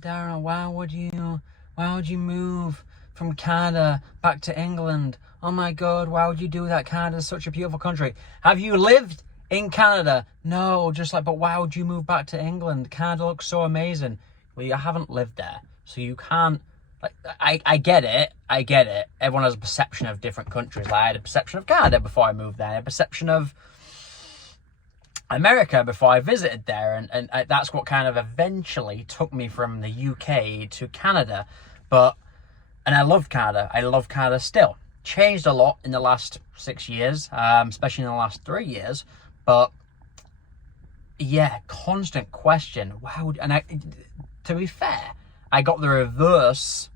Darren, why would you move from Canada back to England? Oh my God, why would you do that? Canada's such a beautiful country. Have you lived in Canada? No, but why would you move back to England? Canada looks so amazing. Well, you haven't lived there, so you can't, I get it. Everyone has a perception of different countries. Like, I had a perception of Canada before I moved there, a perception of America before I visited there, and that's what kind of eventually took me from the UK to Canada. And I loved Canada. I love Canada still. Changed a lot in the last 6 years, especially in the last 3 years. But yeah, constant question. Wow. And to be fair, I got the reverse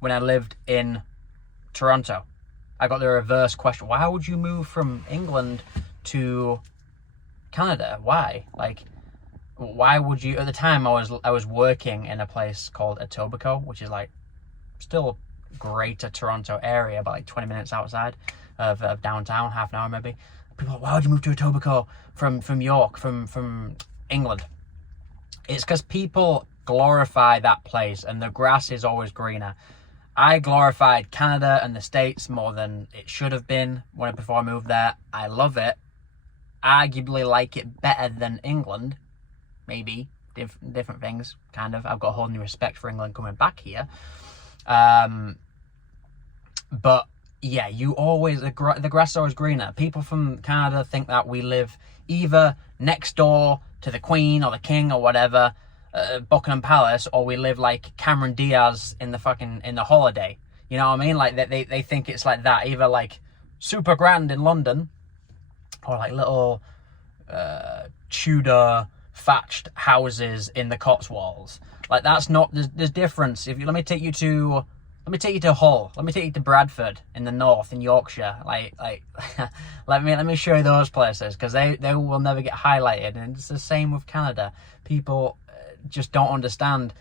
when I lived in Toronto. I got the reverse question. Why would you move from England to Canada? Why? Why would you? At the time, I was working in a place called Etobicoke, which is still greater Toronto area, but 20 minutes outside of downtown, half an hour maybe. People are like, why would you move to Etobicoke from York, from England? It's because people glorify that place, and the grass is always greener. I glorified Canada and the States more than it should have been before I moved there. I love it. Arguably like it better than England. Maybe. Different things, kind of. I've got a whole new respect for England coming back here. But yeah, the grass is always greener. People from Canada think that we live either next door to the Queen or the King or whatever, Buckingham Palace, or we live like Cameron Diaz in the Holiday. You know what I mean? They think it's like that, either super grand in London, or little Tudor thatched houses in the Cotswolds. That's not, there's difference. Let me take you to Hull. Let me take you to Bradford in the north, in Yorkshire. Let me show you those places, because they will never get highlighted. And it's the same with Canada. People just don't understand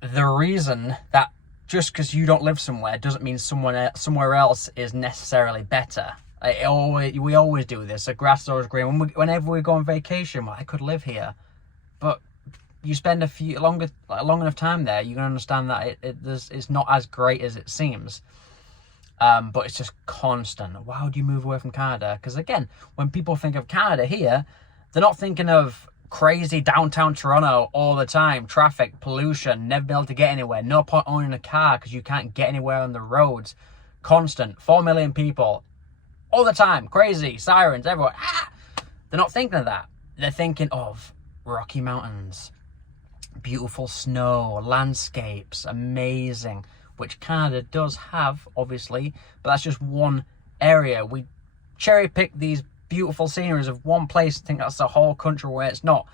the reason that just because you don't live somewhere doesn't mean somewhere else is necessarily better. We always do this. The grass is always green. Whenever we go on vacation, I could live here, but you spend a long enough time there, you can understand that it's not as great as it seems. But it's just constant. Why would you move away from Canada? Because again, when people think of Canada here, they're not thinking of crazy downtown Toronto all the time, traffic, pollution, never be able to get anywhere, no point owning a car because you can't get anywhere on the roads, constant, 4 million people, all the time, crazy, sirens everywhere. They're not thinking of that. They're thinking of Rocky Mountains, beautiful snow, landscapes, amazing, which Canada does have, obviously, but that's just one area. We cherry pick these beautiful sceneries of one place and think that's the whole country, where it's not.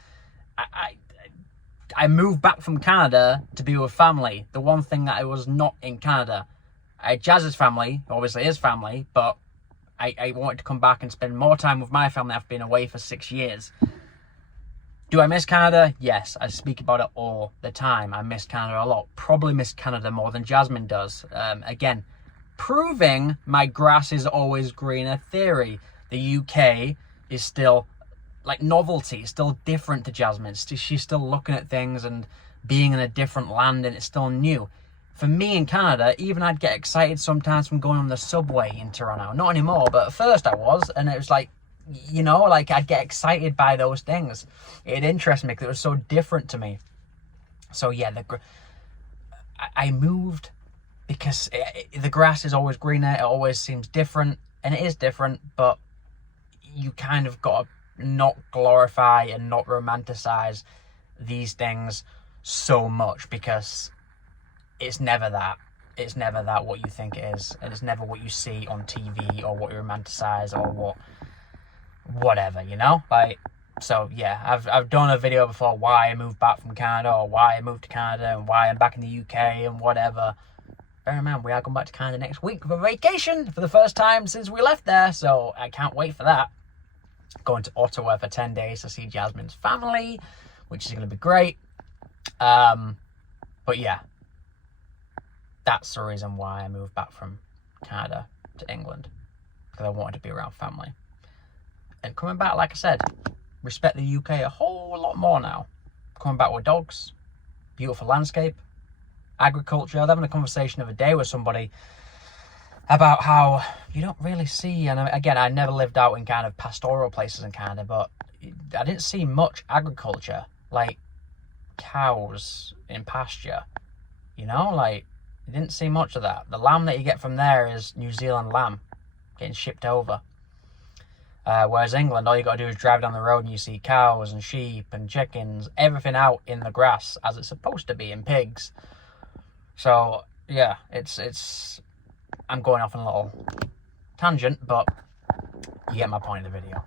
I moved back from Canada to be with family. The one thing that I was not in Canada, I had Jazz's family, obviously his family, but I wanted to come back and spend more time with my family after being away for 6 years. Do I miss Canada? Yes, I speak about it all the time. I miss Canada a lot. Probably miss Canada more than Jasmine does. Again, proving my grass is always greener theory. The UK is still novelty, still different to Jasmine. She's still looking at things and being in a different land, and it's still new. For me in Canada, even I'd get excited sometimes from going on the subway in Toronto. Not anymore, but at first I was, and it was I'd get excited by those things. It interested me because it was so different to me. So yeah, I moved because the grass is always greener. It always seems different, and it is different, but you kind of got to not glorify and not romanticize these things so much, because it's never that. It's never that what you think it is, and it's never what you see on TV or what you romanticize or whatever, So yeah, I've done a video before why I moved back from Canada, or why I moved to Canada, and why I'm back in the UK and whatever. Bear in mind, we are going back to Canada next week for vacation for the first time since we left there, so I can't wait for that. Going to Ottawa for 10 days to see Jasmine's family, which is going to be great. But yeah, that's the reason why I moved back from Canada to England, because I wanted to be around family. And coming back, like I said, respect the UK a whole lot more now. Coming back with dogs, beautiful landscape, agriculture. I was having a conversation the other day with somebody about how you don't really see, and again, I never lived out in kind of pastoral places in Canada, but I didn't see much agriculture, like cows in pasture, you know, like, you didn't see much of that. The lamb that you get from there is New Zealand lamb getting shipped over. Whereas England, all you got to do is drive down the road and you see cows and sheep and chickens, everything out in the grass as it's supposed to be, and pigs. So yeah, it's. I'm going off on a little tangent, but you get my point of the video.